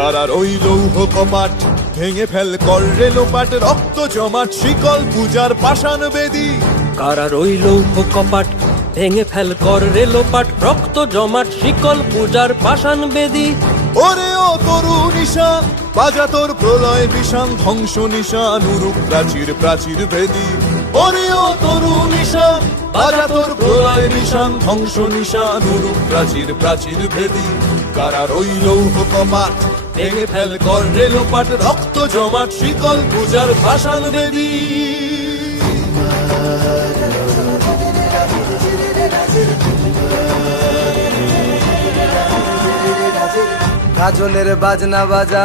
কারার ওই লৌহ কপাট ভেঙে ফেল কর রে লোপাট, রক্ত জমাট শিকল পূজার পাষাণ বেদী। কারা রইল কপাট ভেঙে ফেল কর রে লোপাট, রক্ত জমাট শিকল পূজার পাষাণ বেদী। ওরে ও তরু নিশান বাজা তোর প্রলয় বিষান, ধ্বংস নিশান উরুপ প্রাচীর প্রাচীর ভেদী। ওরে ও তরু নিশান বাজা তোর প্রলয় বিষান, ধ্বংস নিশান উরুপ প্রাচীর প্রাচীর ভেদী। কারার ওই লৌহ কপাট ভেঙে ফেল কর রে লোপাট, রক্ত জমাট শিকল পূজার পাষাণ বেদী। গাজনের বাজনা বাজা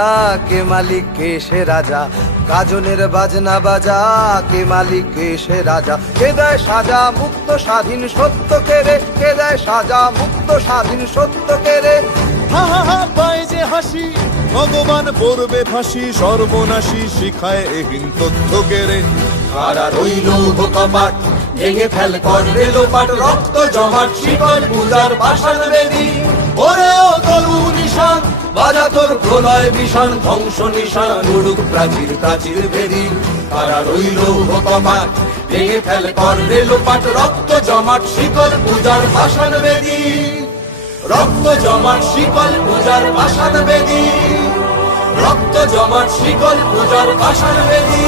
কে মালিক কে সে রাজা, গাজনের বাজনা বাজা কে মালিক কে সে রাজা। কে দেয় সাজা মুক্ত স্বাধীন সত্য কেড়ে, কে দেয় সাজা মুক্ত স্বাধীন সত্য কেড়ে। হা হা হা পায় যে হাসি ভগবান পড়বে ফাঁসি, সর্বনাশী শিখায় এহীন তথ্য কেড়ে। কারার ওই লৌহ কপাট ভেঙে ফেল কর রে লোপাট, রক্ত জমাট শিকল পূজার পাষাণ বেদী। ওরে ও তরু নিশান বাজা তোর প্রলয় বিষান, ধ্বংস নিশান উড়ুক প্রাচীর প্রাচীর ভেদী। কারার ওই লৌহ কপাট ভেঙে ফেল কর রে লোপাট, রক্ত জমাট শিকল পূজার পাষাণ বেদী। রক্ত জমাট শিকল পূজার পাষাণ বেদী, রক্ত জমাট শিকল পূজার পাষাণ বেদী।